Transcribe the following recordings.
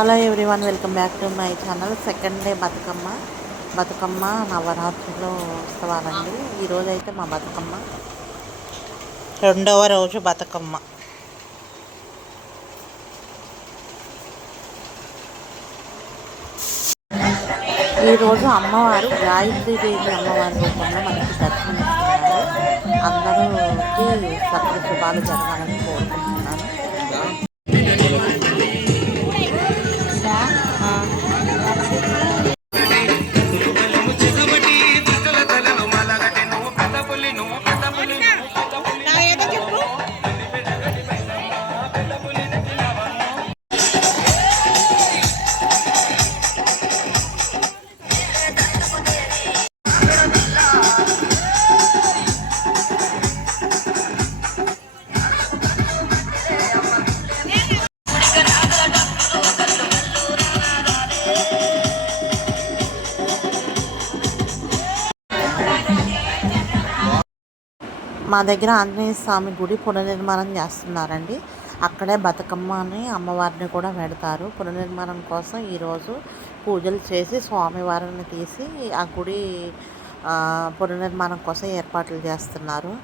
Hello everyone, welcome back to my channel. Second day Bathukamma నవరాత్రిలో ఉత్సవాలండి. ఈరోజు అయితే మా బతుకమ్మ రెండవ రోజు బతుకమ్మ. ఈరోజు అమ్మవారు గాయత్రీదేవి అమ్మవారి రూపంలో మనకి దర్శనమిస్తున్నారు. అందరూకి సకల శుభాలు జరగాలని కోరుకుంటున్నాను. మా దగ్గర ఆంజనేయ స్వామి గుడి పునర్నిర్మాణం చేస్తున్నారండి. అక్కడే బతుకమ్మని అమ్మవారిని కూడా పెడతారు. పునర్నిర్మాణం కోసం ఈరోజు పూజలు చేసి స్వామివారిని తీసి ఆ గుడి పునర్నిర్మాణం కోసం ఏర్పాట్లు చేస్తున్నారు.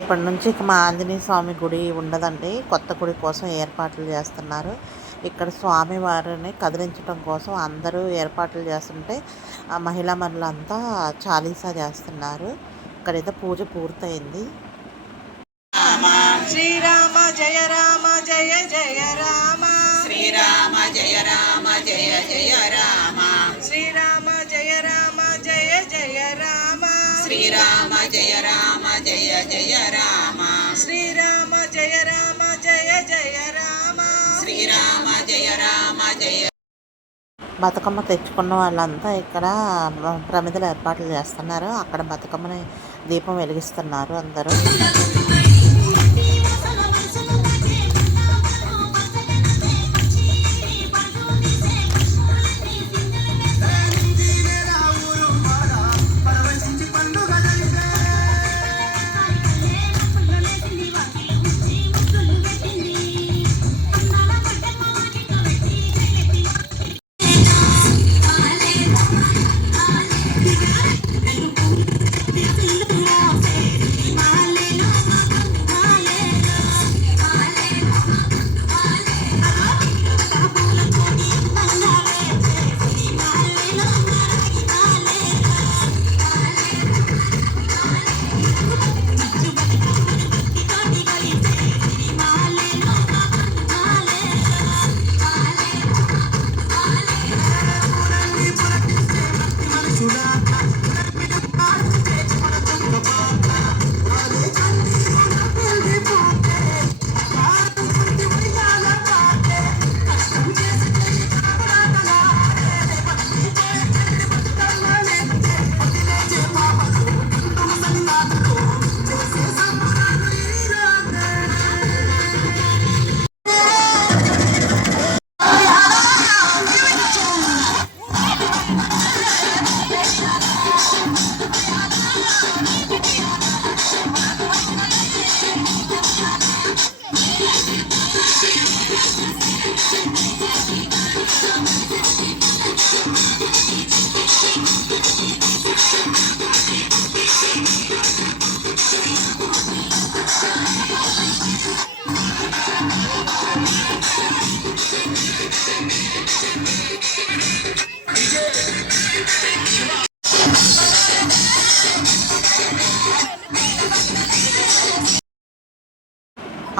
ఇప్పటి నుంచి ఇక మా ఆంజనేయ స్వామి గుడి ఉండదండి. కొత్త గుడి కోసం ఏర్పాట్లు చేస్తున్నారు. ఇక్కడ స్వామివారిని కదిలించడం కోసం అందరూ ఏర్పాట్లు చేస్తుంటే ఆ మహిళా మనులంతా చాలీసా చేస్తున్నారు. ఇక్కడైతే పూజ పూర్తయింది. శ్రీరామ జయ రామ జయ జయ రామ, శ్రీరామ జయ రామ జయ జయ రామ, శ్రీరామ జయ రామ జయ జయ రామ, శ్రీరామ జయ రామ జయ జయ రామ, శ్రీరామ జయ రామ జయ జయ రామ, శ్రీరామ జయ రామ జయ. బతుకమ్మ తెచ్చుకున్న వాళ్ళంతా ఇక్కడ ప్రమిదలు ఏర్పాట్లు చేస్తున్నారు. అక్కడ బతుకమ్మని దీపం వెలిగిస్తున్నారు అందరూ.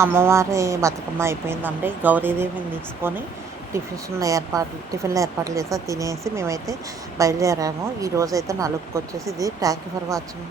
అమ్మవారి బతుకమ్మ అయిపోయిందండి. గౌరీదేవిని తీసుకొని టిఫిన్లో ఏర్పాట్లు చేసి తినేసి మేమైతే బయలుదేరాము. ఈరోజైతే 4కి వచ్చేసి. ఇది థ్యాంక్ యూ ఫర్ వాచింగ్.